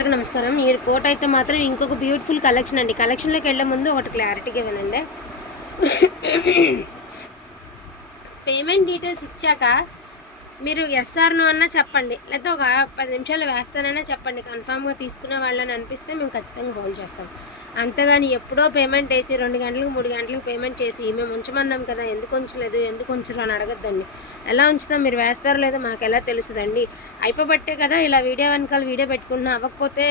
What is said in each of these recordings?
అందరికీ నమస్కారం. ఈ కోట్ అయితే మాత్రం ఇంకొక బ్యూటిఫుల్ కలెక్షన్ అండి. కలెక్షన్లోకి వెళ్ళే ముందు ఒకటి క్లారిటీగా వినండి. పేమెంట్ డీటెయిల్స్ ఇచ్చాక మీరు ఎస్ఆర్ను అన్నా చెప్పండి. లేదా ఒక పది నిమిషాలు వేస్తానన్నా చెప్పండి. కన్ఫామ్గా తీసుకునే వాళ్ళని అనిపిస్తే మేము ఖచ్చితంగా ఫోన్ చేస్తాం. అంతేగాని ఎప్పుడో పేమెంట్ వేసి రెండు గంటలకు మూడు గంటలకు పేమెంట్ చేసి మేము ఉంచమన్నాం కదా ఎందుకు ఉంచలేదు ఎందుకు ఉంచరు అని అడగద్దండి. ఎలా ఉంచుతాం మీరు వేస్తారో లేదో మాకు ఎలా తెలుసుదండి. అయిపోబట్టే కదా ఇలా వీడియో వెనకాల వీడియో పెట్టుకున్నా అవ్వకపోతే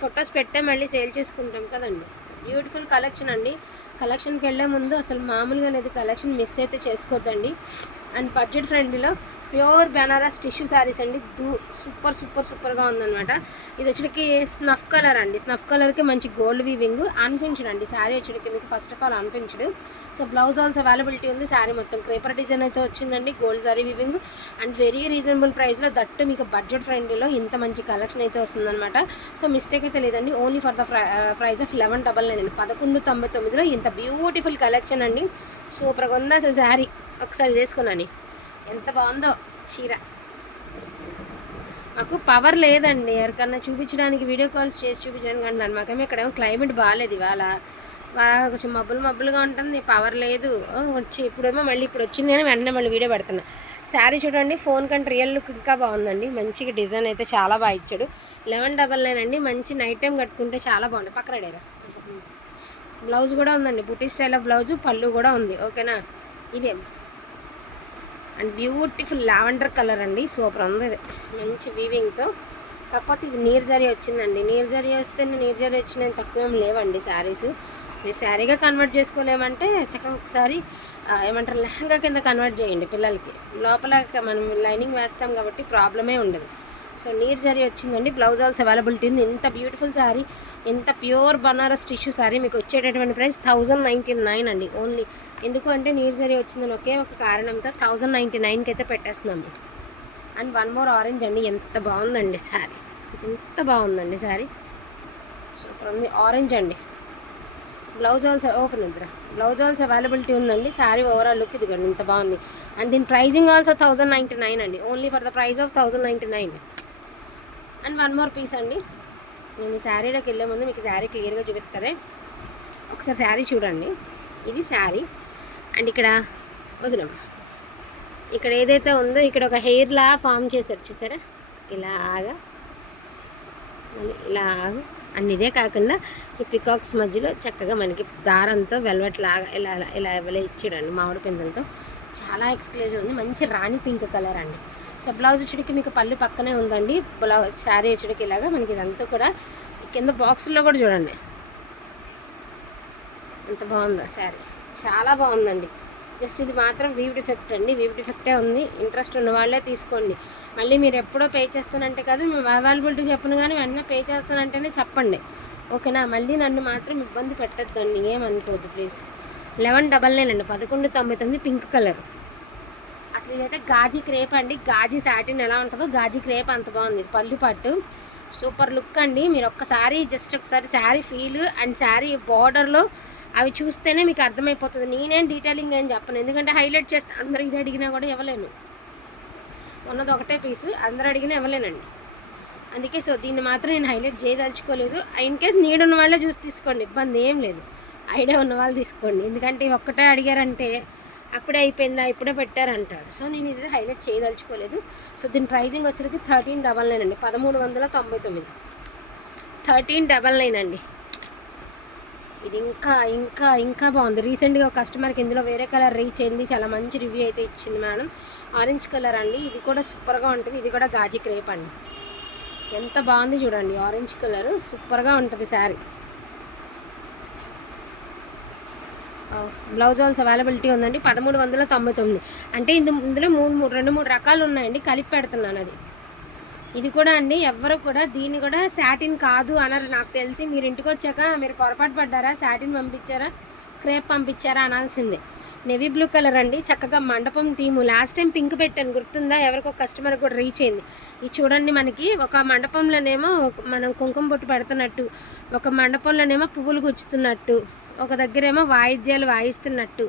ఫొటోస్ పెట్టే మళ్ళీ సేల్ చేసుకుంటాం కదండి. బ్యూటిఫుల్ కలెక్షన్ అండి. కలెక్షన్కి వెళ్ళే ముందు అసలు మామూలుగా లేదు. కలెక్షన్ మిస్ అయితే చేసుకోవద్దండి అండ్ బడ్జెట్ ఫ్రెండ్లీలో ప్యూర్ బెనారస్ టిష్యూ శారీస్ అండి. దూ సూపర్ సూపర్ సూపర్గా ఉందన్నమాట. ఇది వచ్చరికి స్నఫ్ కలర్ అండి. స్నఫ్ కలర్కి మంచి గోల్డ్ వీవింగ్ అన్ఫిన్చ్డ్ అండి. శారీ వచ్చరికి మీకు first of all unfinished so blouse also availability ఉంది. శారీ మొత్తం క్రేపర్ డిజైన్ అయితే వచ్చిందండి. Gold saree weaving. And very reasonable ప్రైస్లో దట్టు మీకు బడ్జెట్ ఫ్రెండ్లీలో ఇంత మంచి కలెక్షన్ అయితే వస్తుందన్నమాట. సో మిస్టేక్ అయితే లేదండి. Only for the price of eleven double nine అండి. పదకొండు తొంభై తొమ్మిదిలో ఇంత బ్యూటిఫుల్ కలెక్షన్ అండి. సూపర్గా ఉంది అసలు శారీ. ఒకసారి తీసుకున్నాను ఎంత బాగుందో చీర. మాకు పవర్ లేదండి. ఎవరికన్నా చూపించడానికి వీడియో కాల్స్ చేసి చూపించడానికి అంటున్నాను మాకేమో ఇక్కడేమో క్లైమేట్ బాగాలేదు ఇవాళ. కొంచెం మబ్బులు మబ్బులుగా ఉంటుంది. పవర్ లేదు. వచ్చి ఇప్పుడేమో మళ్ళీ ఇప్పుడు వచ్చింది కానీ వెంటనే మళ్ళీ వీడియో పెడుతున్నా. శారీ చూడండి ఫోన్ కంటే రియల్ లుక్ ఇంకా బాగుందండి. మంచిగా డిజైన్ అయితే చాలా బాగా ఇచ్చాడు. లెవెన్ డబల్ నైన్ అండి. మంచి నైట్ టైం కట్టుకుంటే చాలా బాగుంది. పక్కన డేరా బ్లౌజ్ కూడా ఉందండి. బుటీ స్టైల్ ఆఫ్ బ్లౌజ్ పళ్ళు కూడా ఉంది. ఓకేనా ఇదే. అండ్ బ్యూటిఫుల్ లావెండర్ కలర్ అండి సూపర్ ఉంది ఇది. మంచి వీవింగ్తో కాకపోతే ఇది నీర్ జరీ వచ్చిందండి. నీర్ జరీ వస్తే నీర్ జరీ వచ్చిన తక్కువ ఏం లేవండి శారీస్. మీరు శారీగా కన్వర్ట్ చేసుకోలేమంటే చక్కగా ఒకసారి ఏమంటారు లెహంగా కింద కన్వర్ట్ చేయండి పిల్లలకి. లోపల మనం లైనింగ్ వేస్తాం కాబట్టి ప్రాబ్లమే ఉండదు. సో నీర్ జరీ వచ్చిందండి. బ్లౌజ్ ఆల్స్ అవైలబిలిటీ ఉంది. ఇంత బ్యూటిఫుల్ శారీ ఇంత ప్యూర్ బనారస్ టిష్యూ శారీ మీకు వచ్చేటటువంటి ప్రైస్ థౌజండ్ నైంటీ నైన్ అండి. ఓన్లీ ఎందుకు అంటే నీర్ జరీ వచ్చిందని ఒకే ఒక కారణంతో థౌజండ్ నైంటీ నైన్కి అయితే పెట్టేస్తున్నాము అండ్ వన్ మోర్ ఆరెంజ్ అండి. ఎంత బాగుందండి శారీ ఎంత బాగుందండి శారీ సూపర్ ఉంది. ఆరెంజ్ అండి. బ్లౌజ్ ఆల్స్ ఓపెన్ ఇద్దరు బ్లౌజ్ ఆల్స్ అవైలబిలిటీ ఉందండి. శారీ ఓవరాల్ లుక్ ఇదిగండి. ఇంత బాగుంది. అండ్ దీని pricing also thousand ninety nine అండి. Only for the price of thousand ninety nine and one more piece అండి. నేను ఈ శారీలోకి వెళ్ళే ముందు మీకు శారీ క్లియర్గా చూపిస్తారే ఒకసారి శారీ చూడండి. ఇది శారీ అండ్ ఇక్కడ వదిలేం. ఇక్కడ ఏదైతే ఉందో ఇక్కడ ఒక హెయిర్లా ఫామ్ చేశారు చూసారా? ఇలాగా. మళ్ళీ ఇలాగా. అండ్ ఇదే కాకుండా ఈ పికాక్స్ మధ్యలో చక్కగా మనకి దారంతో వెల్వెట్ లాగా ఇలా ఇలా- ఇలా ఇవ్వలే ఇచ్చాడండి మామిడి పిందలతో. చాలా ఎక్స్క్లూజివ్ ఉంది. మంచి రాణి పింక్ కలర్ అండి. సో బ్లౌజ్ వచ్చేటికి మీకు పళ్ళు పక్కనే ఉందండి. బ్లౌజ్ శారీ వచ్చేటికి ఇలాగా మనకి ఇదంతా కూడా కింద బాక్సుల్లో కూడా చూడండి. ఎంత బాగుందో శారీ. చాలా బాగుందండి. జస్ట్ ఇది మాత్రం వీవ్ డిఫెక్ట్ అండి. వీవ్ డిఫెక్టే ఉంది. ఇంట్రెస్ట్ ఉన్న వాళ్ళే తీసుకోండి. మళ్ళీ మీరు ఎప్పుడో పే చేస్తానంటే కాదు మేము అవైలబిలిటీ చెప్పను కానీ వెంటనే పే చేస్తానంటేనే చెప్పండి. ఓకేనా? మళ్ళీ నన్ను మాత్రం ఇబ్బంది పెట్టద్దండి. ఏమనుకోవద్దు ప్లీజ్. లెవెన్ డబల్ నైన్ అండి. పదకొండు తొంభై తొమ్మిది పింక్ కలర్. అసలు ఇదైతే గాజీ క్రేప్ అండి. గాజీ సాటిన్ ఎలా ఉంటుందో గాజీ క్రేప్ అంత బాగుంది. పళ్ళు పట్టు. సూపర్ లుక్ అండి. మీరు ఒక్కసారి జస్ట్ ఒకసారి శారీ ఫీల్ అండ్ శారీ బార్డర్లో అవి చూస్తేనే మీకు అర్థమైపోతుంది. నేనేం డీటెయిలింగ్ ఏం చెప్పను. ఎందుకంటే హైలైట్ చేస్తే అందరూ ఇది అడిగినా కూడా ఇవ్వలేను. ఉన్నది ఒకటే పీసు అందరూ అడిగినా ఇవ్వలేనండి. అందుకే సో దీన్ని మాత్రం నేను హైలైట్ చేయదలుచుకోలేదు. ఇన్ కేస్ నీడ్ ఉన్న వాళ్ళే చూసి తీసుకోండి. ఇబ్బంది ఏం లేదు. ఐడియా ఉన్న వాళ్ళు తీసుకోండి. ఎందుకంటే ఒక్కటే అడిగారంటే అప్పుడే అయిపోయిందా? ఇప్పుడే పెట్టారంటారు. సో నేను ఇది హైలైట్ చేయదలుచుకోలేదు. సో దీని ప్రైజింగ్ వచ్చరికి థర్టీన్ డబల్ నైన్ అండి. పదమూడు వందల తొంభై తొమ్మిది. థర్టీన్ డబల్ నైన్ అండి. ఇది ఇంకా ఇంకా ఇంకా బాగుంది. రీసెంట్గా ఒక కస్టమర్కి ఇందులో వేరే కలర్ రీచ్ అయింది. చాలా మంచి రివ్యూ అయితే ఇచ్చింది మేడం. ఆరెంజ్ కలర్ అండి. ఇది కూడా సూపర్గా ఉంటుంది. ఇది కూడా గాజీ క్రేప్ అండి. ఎంత బాగుంది చూడండి. ఆరెంజ్ కలర్ సూపర్గా ఉంటుంది శారీ. బ్లౌజ్ ఆల్స్ అవైలబిలిటీ ఉందండి. పదమూడు వందల తొంభై తొమ్మిది. అంటే ఇందు ఇందులో మూడు మూడు రెండు మూడు రకాలు ఉన్నాయండి. కలిపి పెడుతున్నాను అది. ఇది కూడా అండి ఎవ్వరు కూడా దీన్ని కూడా శాటిన్ కాదు అనరు. నాకు తెలిసి మీరు ఇంటికి వచ్చాక మీరు పొరపాటు పడ్డారా? శాటిన్ పంపించారా? క్రేప్ పంపించారా? అనాల్సిందే. నెవీ బ్లూ కలర్ అండి. చక్కగా మండపం థీము. లాస్ట్ టైం పింక్ పెట్టాను. గుర్తుందా? ఎవరికో కస్టమర్ కూడా రీచ్ అయింది. ఇది చూడండి మనకి. ఒక మండపంలోనేమో మనం కుంకుమ బొట్టు పెడుతున్నట్టు ఒక మండపంలోనేమో పువ్వులు గుచ్చుతున్నట్టు. ఒక దగ్గరేమో వాయిద్యాలు వాయిస్తున్నట్టు.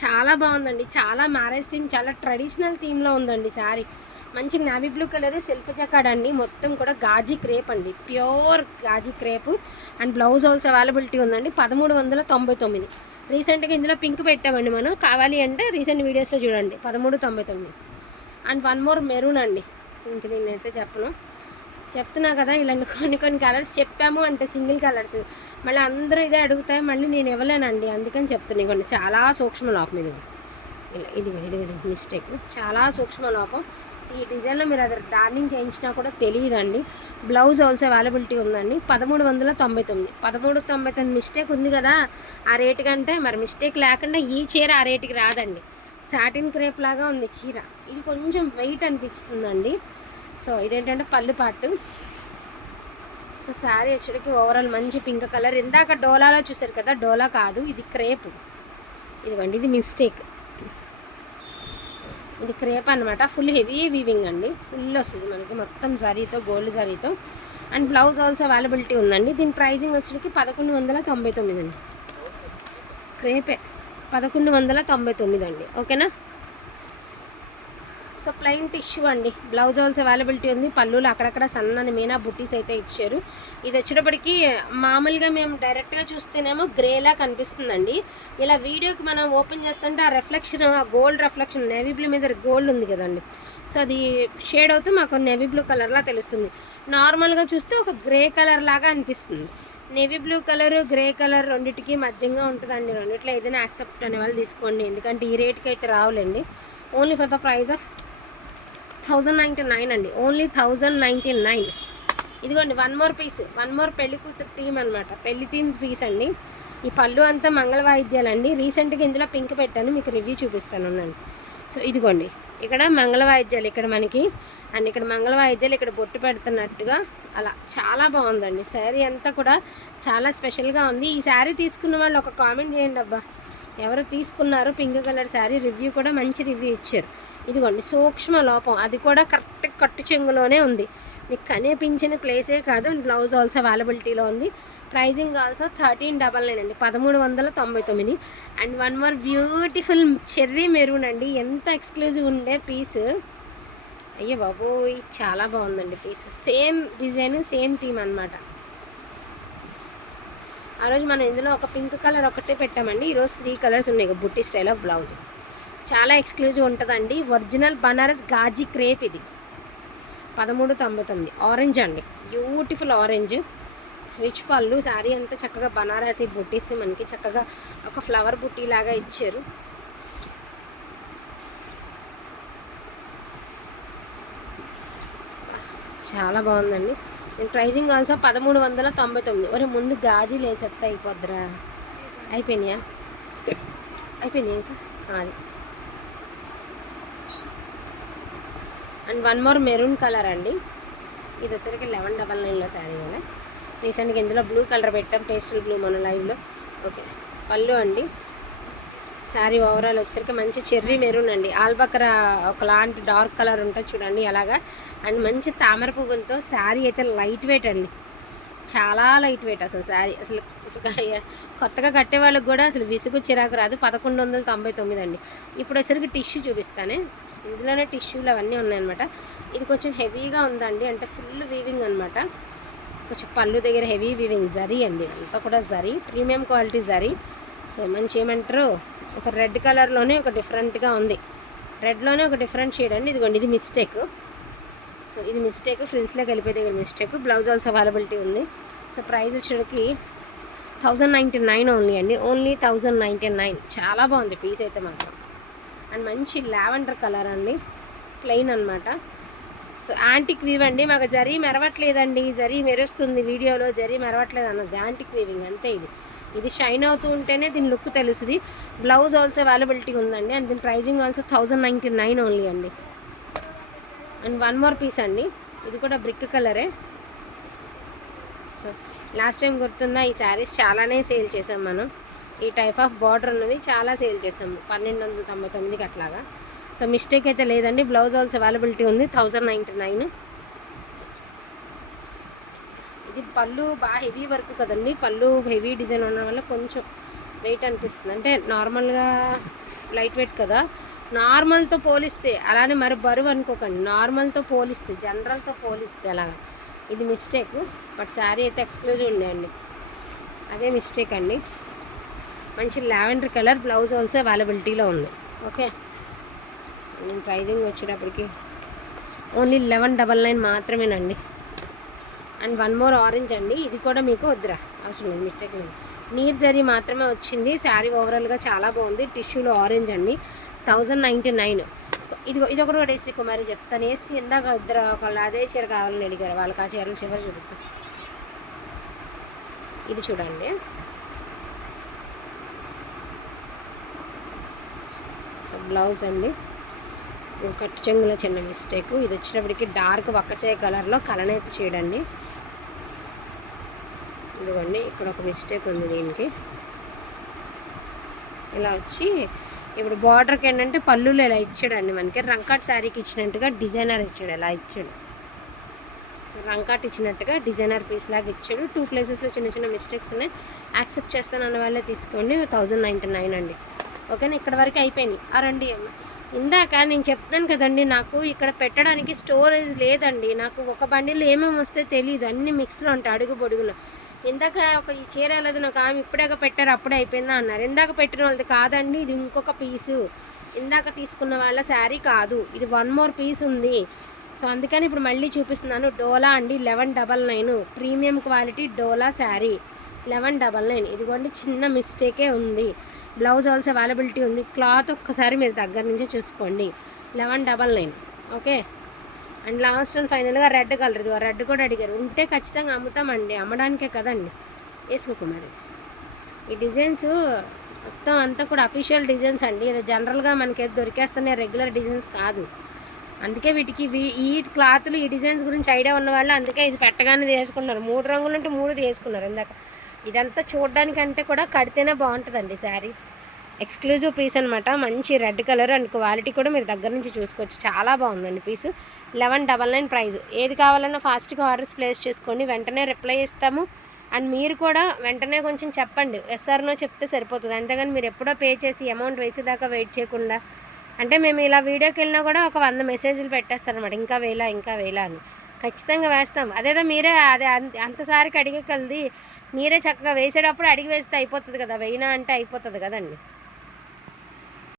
చాలా బాగుందండి. చాలా మ్యారేజ్ థీమ్ చాలా ట్రెడిషనల్ థీమ్లో ఉందండి శారీ మంచి navy blue colour self jacquard అండి మొత్తం కూడా గాజీ క్రేప్ అండి. Pure Ghazi crepe and blouse also availability ఉందండి. పదమూడు వందల తొంభై తొమ్మిది. రీసెంట్గా ఇందులో పింక్ పెట్టామండి మనం. కావాలి అంటే రీసెంట్ వీడియోస్లో చూడండి. పదమూడు తొంభై తొమ్మిది. అండ్ వన్ మోర్ మెరూన్ అండి. ఇంక దీన్ని అయితే చెప్పను. చెప్తున్నా కదా ఇలాంటి కొన్ని కొన్ని కలర్స్ చెప్పాము అంటే సింగిల్ కలర్స్. మళ్ళీ అందరూ ఇదే అడుగుతాయి మళ్ళీ నేను ఇవ్వలేనండి అందుకని చెప్తున్నాను కొన్ని చాలా సూక్ష్మ లోపం ఇది. ఇలా ఇది ఇది ఇది మిస్టేక్ చాలా సూక్ష్మ లోపం. ఈ డిజైన్లో మీరు అది డార్నింగ్ చేయించినా కూడా తెలియదండి. బ్లౌజ్ ఆల్సో అవైలబిలిటీ ఉందండి. పదమూడు వందల తొంభై తొమ్మిది. పదమూడు తొంభై తొమ్మిది మిస్టేక్ ఉంది కదా ఆ రేటు కంటే మరి మిస్టేక్ లేకుండా ఈ చీర ఆ రేటుకి రాదండి. సాటిన్ క్రేప్ లాగా ఉంది చీర. ఇది కొంచెం వెయిట్ అనిపిస్తుందండి. సో ఇదేంటంటే పళ్ళు పాటు. సో శారీ వచ్చేటికి ఓవరాల్ మంచి పింక్ కలర్. ఇందాక డోలాలో చూసారు కదా డోలా కాదు ఇది క్రేప్. ఇదిగోండి ఇది మిస్టేక్. ఇది క్రేప్ అనమాట ఫుల్ హెవీ వీవింగ్ అండి. ఫుల్ వస్తుంది మనకి మొత్తం జరీతో గోల్డ్ జరీతో. అండ్ బ్లౌజ్ ఆల్సో అవైలబిలిటీ ఉందండి. దీని ప్రైజింగ్ వచ్చేటికి పదకొండు వందల తొంభై తొమ్మిది అండి. క్రేపే పదకొండు వందల తొంభై తొమ్మిది అండి. ఓకేనా? సో ప్లెయిన్ టిష్యూ అండి. బ్లౌజ్ హోల్స్ అవైలబిలిటీ ఉంది. పళ్ళులు అక్కడక్కడ సన్నని మీనా బుట్టీస్ అయితే ఇచ్చారు. ఇది వచ్చేటప్పటికి మామూలుగా మేము డైరెక్ట్గా చూస్తేనేమో గ్రేలా కనిపిస్తుందండి. ఇలా వీడియోకి మనం ఓపెన్ చేస్తుంటే ఆ రిఫ్లెక్షన్ ఆ గోల్డ్ రిఫ్లెక్షన్ నేవీ బ్లూ మీద గోల్డ్ ఉంది కదండి. సో అది షేడ్ అవుతూ మాకు నేవీ బ్లూ కలర్లా తెలుస్తుంది. నార్మల్గా చూస్తే ఒక గ్రే కలర్ లాగా అనిపిస్తుంది. Navy blue colour grey colour రెండింటికి మధ్యంగా ఉంటుందండి. రెండిట్లో ఏదైనా యాక్సెప్ట్ అనే వాళ్ళు తీసుకోండి. ఎందుకంటే ఈ రేట్కి అయితే రావులేండి. Only for the price of thousand ninety nine అండి. ఓన్లీ థౌజండ్ నైంటీ నైన్ ఇదిగోండి one more piece one more పెళ్ళి కూతురు థీమ్ అనమాట పెళ్ళి థీమ్ పీస్ అండి. ఈ పళ్ళు అంతా మంగళ వాయిద్యాలండి. రీసెంట్గా ఇందులో పింక్ పెట్టాను మీకు రివ్యూ చూపిస్తాను అండి సో ఇదిగోండి ఇక్కడ మంగళ వాయిద్యాలు ఇక్కడ మనకి అండ్ ఇక్కడ మంగళ వాయిద్యాలు ఇక్కడ బొట్టు పెడుతున్నట్టుగా అలా చాలా బాగుందండి. శారీ అంతా కూడా చాలా స్పెషల్గా ఉంది. ఈ శారీ తీసుకున్న వాళ్ళు ఒక కామెంట్ చేయండి అబ్బా. ఎవరు తీసుకున్నారు పింక్ కలర్ శారీ రివ్యూ కూడా మంచి రివ్యూ ఇచ్చారు. ఇదిగోండి సూక్ష్మ లోపం. అది కూడా కరెక్ట్ కట్టు చెంగులోనే ఉంది. మీకు కనిపించిన ప్లేసే కాదు. బ్లౌజ్ ఆల్సో అవైలబిలిటీలో ఉంది. Pricing also thirteen double nine అండి. పదమూడు వందల తొంభై తొమ్మిది. And one more beautiful cherry maroon అండి. ఎంత ఎక్స్క్లూజివ్ ఉండే పీస్ అయ్యో బాబోయ్ చాలా బాగుందండి piece same design same theme అనమాట ఆ రోజు మనం ఇందులో ఒక పింక్ కలర్ ఒకటే పెట్టామండి. ఈరోజు త్రీ కలర్స్ ఉన్నాయి. బుట్టి స్టైల్ ఆఫ్ బ్లౌజ్. చాలా ఎక్స్క్లూజివ్ ఉంటుందండి. ఒరిజినల్ బనారస్ గాజీ క్రేప్ ఇది. పదమూడు తొంభై తొమ్మిది ఆరెంజ్ అండి. బ్యూటిఫుల్ ఆరెంజ్ రిచ్ పళ్ళు. శారీ అంతా చక్కగా బనారసి బుట్టీస్ మనకి చక్కగా ఒక ఫ్లవర్ బుట్టి లాగా ఇచ్చారు. చాలా బాగుందండి. ప్రైజింగ్ ఆల్సో పదమూడు వందల తొంభై తొమ్మిది. ఒరే ముందు గాజులు వేసేస్తే అయిపోద్దిరా. అయిపోయినాయా? అయిపోయినాయి ఇంకా? అది and one more maroon colour అండి. ఇది వచ్చరికి లెవెన్ డబల్ నైన్లో శారీ కదా. రీసెంట్గా ఇందులో బ్లూ కలర్ పెట్టాం పేస్టల్ బ్లూ మన లైవ్లో. ఓకే. పళ్ళు అండి. శారీ ఓవరాల్ వచ్చేసరికి మంచి చెర్రీ మెరూన్ అండి. ఆల్బకర ఒకలాంటి డార్క్ కలర్ ఉంటుంది చూడండి అలాగా. అండ్ మంచి తామర పువ్వులతో శారీ అయితే లైట్ వెయిట్ అండి. చాలా లైట్ వెయిట్ అసలు శారీ. అసలు అసలు కొత్తగా కట్టే వాళ్ళకి కూడా అసలు విసుగు చిరాకు రాదు. పదకొండు వందల తొంభై తొమ్మిది అండి. ఇప్పుడు వచ్చరికి టిష్యూ చూపిస్తానే. ఇందులోనే టిష్యూలు అవన్నీ ఉన్నాయన్నమాట. ఇది కొంచెం హెవీగా ఉందండి. అంటే ఫుల్ వీవింగ్ అనమాట కొంచెం పళ్ళు దగ్గర హెవీ వీవింగ్ జరీ అండి. అంతా కూడా zari. Premium quality zari. So మంచి ఏమంటారు? ఒక రెడ్ కలర్లోనే ఒక డిఫరెంట్గా ఉంది. రెడ్లోనే ఒక డిఫరెంట్ షేడ్ అండి. ఇదిగోండి ఇది మిస్టేక్. సో ఇది మిస్టేక్. ఫ్రిల్స్లో వెళ్ళిపోయే దగ్గర మిస్టేక్. బ్లౌజ్ ఆల్సో అవైలబిలిటీ ఉంది. సో ప్రైస్ వచ్చేటికి థౌజండ్ నైంటీ నైన్ ఓన్లీ అండి. Only thousand ninety nine. చాలా బాగుంది పీస్ అయితే మాత్రం. అండ్ మంచి లావెండర్ కలర్ అండి. ప్లెయిన్ అనమాట సో యాంటిక్ వీవ్ అండి. మాకు జరీ మెరవట్లేదండి. జరీ మెరుస్తుంది వీడియోలో. జరీ మెరవట్లేదు అన్నది. యాంటిక్ వీవింగ్ అంతే ఇది. ఇది షైన్ అవుతూ ఉంటేనే దీని లుక్ తెలుస్తుంది బ్లౌజ్ ఆల్సో అవైలబిలిటీ ఉందండి. అండ్ దీని pricing also thousand ninety nine only అండి. అండ్ వన్ మోర్ పీస్ అండి. ఇది కూడా బ్రిక్ కలరే. సో లాస్ట్ టైం గుర్తుందా ఈ శారీస్ చాలానే సేల్ చేసాం మనం. ఈ టైప్ ఆఫ్ బార్డర్ ఉన్నవి చాలా సేల్ చేసాము పన్నెండు వందల తొంభై తొమ్మిదికి అట్లాగా. సో మిస్టేక్ అయితే లేదండి. బ్లౌజ్ ఆల్స్ అవైలబిలిటీ ఉంది. Thousand ninety nine. ఇది పళ్ళు బాగా హెవీ వర్క్ కదండి. పళ్ళు హెవీ డిజైన్ ఉండడం వల్ల కొంచెం వెయిట్ అనిపిస్తుంది. అంటే నార్మల్గా లైట్ వెయిట్ కదా. నార్మల్తో పోలిస్తే అలానే మరి బరువు అనుకోకండి. నార్మల్తో పోలిస్తే జనరల్తో పోలిస్తే అలాగా. ఇది మిస్టేక్ బట్ శారీ అయితే ఎక్స్క్లూజివ్ ఉండేయండి అదే మిస్టేక్ అండి. మంచి లావెండర్ కలర్ బ్లౌజ్ ఆల్సో అవైలబిలిటీలో ఉంది. ఓకే? నేను ప్రైజింగ్ వచ్చేటప్పటికి ఓన్లీ లెవెన్ డబల్ నైన్ మాత్రమేనండి. అండ్ వన్ మోర్ ఆరెంజ్ అండి. ఇది కూడా మీకు వద్దురా. అవసరం లేదు మిస్టేక్ లేదు. నీర్ జరీ మాత్రమే వచ్చింది. శారీ ఓవరాల్గా చాలా బాగుంది. టిష్యూలో ఆరెంజ్ అండి. థౌజండ్ నైంటీ నైన్ ఇది ఇది ఒకటి కూడా వేసి కుమారి చెప్తాను. వేసి ఇందాక ఇద్దరు ఒకళ్ళు అదే చీర కావాలని అడిగారు. వాళ్ళకి ఆ చీరలు చివరి చూపుతాం ఇది చూడండి. సో బ్లౌజ్ అండి. కట్టు చెంగులో చిన్న మిస్టేక్ ఇది వచ్చినప్పటికి డార్క్ వక్కచే కలర్లో కలనైతే చేయడండి ఇదిగోండి ఇక్కడ ఒక మిస్టేక్ ఉంది దీనికి. ఇలా వచ్చి ఇప్పుడు బార్డర్కి ఏంటంటే పళ్ళులు ఇలా ఇచ్చాడండి మనకి. రంకాట్ శారీకి ఇచ్చినట్టుగా డిజైనర్ ఇచ్చాడు ఇలా ఇచ్చాడు. సో రంకాట్ ఇచ్చినట్టుగా డిజైనర్ పీస్ లాగా ఇచ్చాడు. టూ ప్లేసెస్లో చిన్న చిన్న మిస్టేక్స్ ఉన్నాయి. యాక్సెప్ట్ చేస్తాను అన్న వాళ్ళే తీసుకోండి. థౌజండ్ నైంటీ నైన్ అండి ఓకేనా ఇక్కడ వరకు అయిపోయినాయి ఆ రండి ఇందాక నేను చెప్తాను కదండి నాకు ఇక్కడ పెట్టడానికి స్టోరేజ్ లేదండి. నాకు ఒక బండిలో ఏమేమి వస్తే తెలియదు అన్ని మిక్స్లో ఉంటాయి అడుగు పొడుగున ఇందాక ఒక ఈ చీర వెళ్ళదు నాకు ఆమె ఇప్పుడాక పెట్టారు అప్పుడే అయిపోయిందా అన్నారు. ఇందాక పెట్టిన వాళ్ళది కాదండి ఇది ఇంకొక పీసు ఇందాక తీసుకున్న వాళ్ళ శారీ కాదు ఇది వన్ మోర్ పీస్ ఉంది. సో అందుకని ఇప్పుడు మళ్ళీ చూపిస్తున్నాను. డోలా అండి eleven double nine premium quality డోలా శారీ లెవెన్ డబల్ నైన్ ఇదిగోండి చిన్న మిస్టేకే ఉంది. బ్లౌజ్ ఆల్సో అవైలబిలిటీ ఉంది. క్లాత్ ఒక్కసారి మీరు దగ్గర నుంచి చూసుకోండి. Eleven double nine. Okay? And last and ఫైనల్గా రెడ్ కలర్. ఇది రెడ్ కూడా అడిగారు. ఉంటే ఖచ్చితంగా అమ్ముతామండి. అమ్మడానికే కదండి. వేసుకోకు మరి. ఈ డిజైన్స్ మొత్తం అంతా కూడా అఫీషియల్ డిజైన్స్ అండి. ఇది జనరల్గా మనకి దొరికేస్తున్నాయి రెగ్యులర్ డిజైన్స్ కాదు. అందుకే వీటికి వీ- ఈ క్లాత్లు ఈ డిజైన్స్ గురించి ఐడియా ఉన్న వాళ్ళు అందుకే ఇది పెట్టగానే తీసుకున్నారు మూడు రంగులు ఉంటే మూడు తీసుకున్నారు ఇందాక ఇదంతా చూడడానికి అంటే కూడా కడితేనే బాగుంటుందండి శారీ. ఎక్స్క్లూజివ్ పీస్ అనమాట మంచి రెడ్ కలర్ అండ్ క్వాలిటీ కూడా మీరు దగ్గర నుంచి చూసుకోవచ్చు. చాలా బాగుందండి piece. Eleven double nine price. ఏది కావాలన్నా ఫాస్ట్గా ఆర్డర్స్ ప్లేస్ చేసుకోండి. వెంటనే రిప్లై ఇస్తాము. అండ్ మీరు కూడా వెంటనే కొంచెం చెప్పండి. ఎస్ఆర్నో చెప్తే సరిపోతుంది. అంతేగాని మీరు ఎప్పుడో పే చేసి అమౌంట్ వేసేదాకా వెయిట్ చేయకుండా. అంటే మేము ఇలా వీడియోకి వెళ్ళినా కూడా ఒక వంద మెసేజ్లు పెట్టేస్తారనమాట ఇంకా వేలా ఇంకా వేలా అని. ఖచ్చితంగా వేస్తాం. అదేదో మీరే అదే అంత- అంతసారికి అడిగే కలిది మీరే చక్కగా వేసేటప్పుడు అడిగి వేస్తే అయిపోతుంది కదా. వేయినా అంటే అయిపోతుంది కదండి.